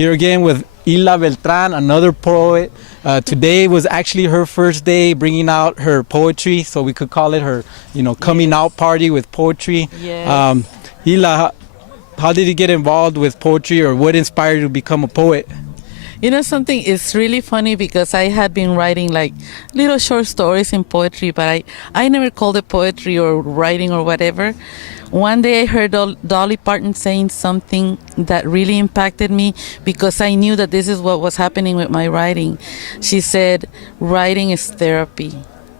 Here again with Hilda Beltran, another poet. Today was actually her first day bringing out her poetry, so we could call it her, coming out party with poetry. Yes. Hilda, how did you get involved with poetry, or what inspired you to become a poet? You know something, it's really funny because I had been writing like little short stories in poetry, but I never called it poetry or writing or whatever. One day I heard Dolly Parton saying something that really impacted me because I knew that this is what was happening with my writing. She said, writing is therapy.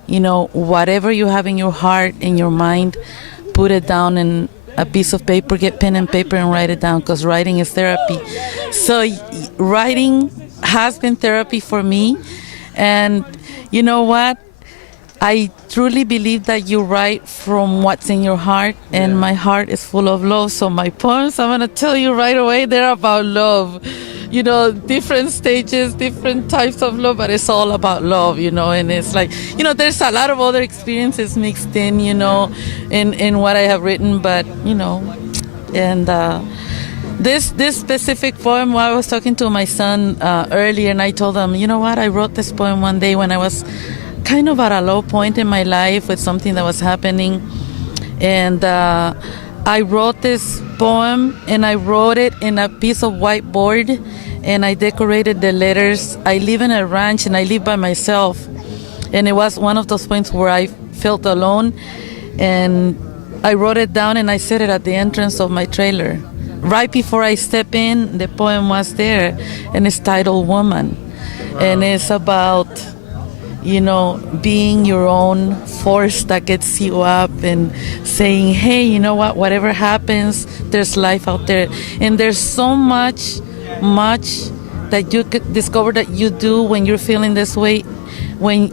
Whatever you have in your heart, in your mind, put it down in a piece of paper, get pen and paper and write it down, because writing is therapy. So writing has been therapy for me. And you know what? I truly believe that you write from what's in your heart, and my heart is full of love. So my poems, I'm going to tell you right away, they're about love. Different stages, different types of love, but it's all about love, and it's like, there's a lot of other experiences mixed in, in what I have written, but, and this specific poem, I was talking to my son earlier, and I told him, you know what, I wrote this poem one day when I was kind of at a low point in my life with something that was happening, and I wrote this poem, and I wrote it in a piece of whiteboard, and I decorated the letters. I live in a ranch, and I live by myself, and it was one of those points where I felt alone, and I wrote it down, and I set it at the entrance of my trailer. Right before I step in, the poem was there, and it's titled Woman. Wow. And it's about being your own force that gets you up and saying, hey, you know what, whatever happens, there's life out there. And there's so much that you could discover that you do when you're feeling this way. When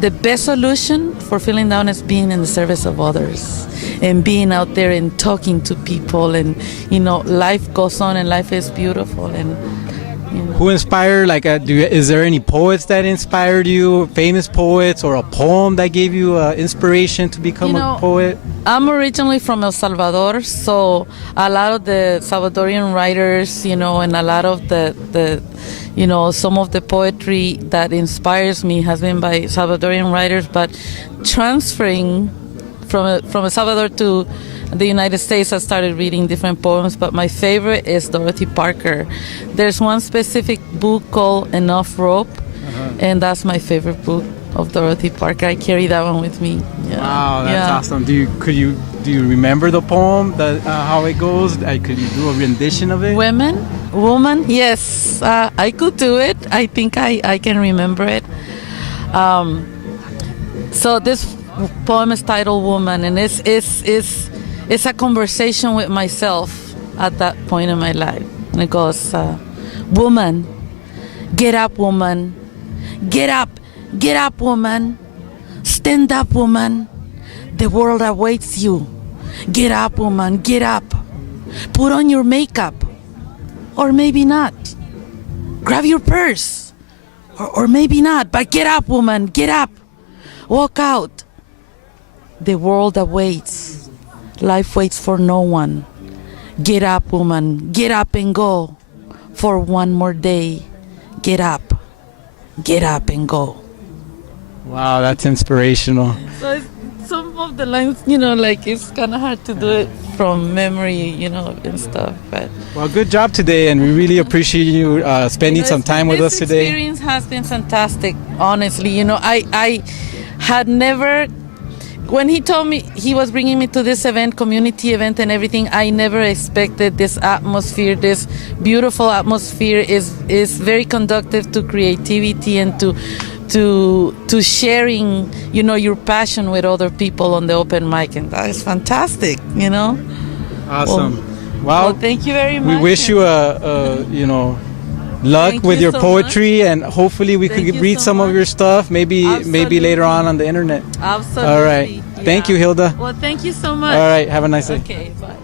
the best solution for feeling down is being in the service of others and being out there and talking to people, and life goes on and life is beautiful. And who inspired, is there any poets that inspired you, famous poets, or a poem that gave you inspiration to become a poet? I'm originally from El Salvador, so a lot of the Salvadorian writers, and a lot of the some of the poetry that inspires me has been by Salvadorian writers, but transferring from El Salvador to the United States, I started reading different poems, but my favorite is Dorothy Parker. There's one specific book called Enough Rope, and that's my favorite book of Dorothy Parker. I carry that one with me. Yeah. Wow, that's awesome. Do you remember the poem, how it goes? Could you do a rendition of it? Woman, yes, I could do it. I think I can remember it. So this poem is titled Woman, and it's a conversation with myself at that point in my life. And it goes, woman, get up, woman. Get up, woman. Stand up, woman. The world awaits you. Get up, woman, get up. Put on your makeup. Or maybe not. Grab your purse. Or maybe not. But get up, woman, get up. Walk out. The world awaits. Life waits for no one. Get up, woman. Get up and go. For one more day. Get up. Get up and go. Wow, that's inspirational. So some of the lines, it's kind of hard to do it from memory, and stuff. But well, good job today, and we really appreciate you spending some time with us today. This experience has been fantastic, honestly. I had never... When he told me he was bringing me to this event, community event and everything, I never expected this atmosphere. This beautiful atmosphere is very conducive to creativity and to sharing, your passion with other people on the open mic, and that is fantastic, Awesome. Well, thank you very much. We wish you luck with your poetry, and hopefully we could read some of your stuff, maybe later on the internet. Absolutely. All right. Thank you, Hilda. Well, thank you so much. All right. Have a nice day. Okay, bye.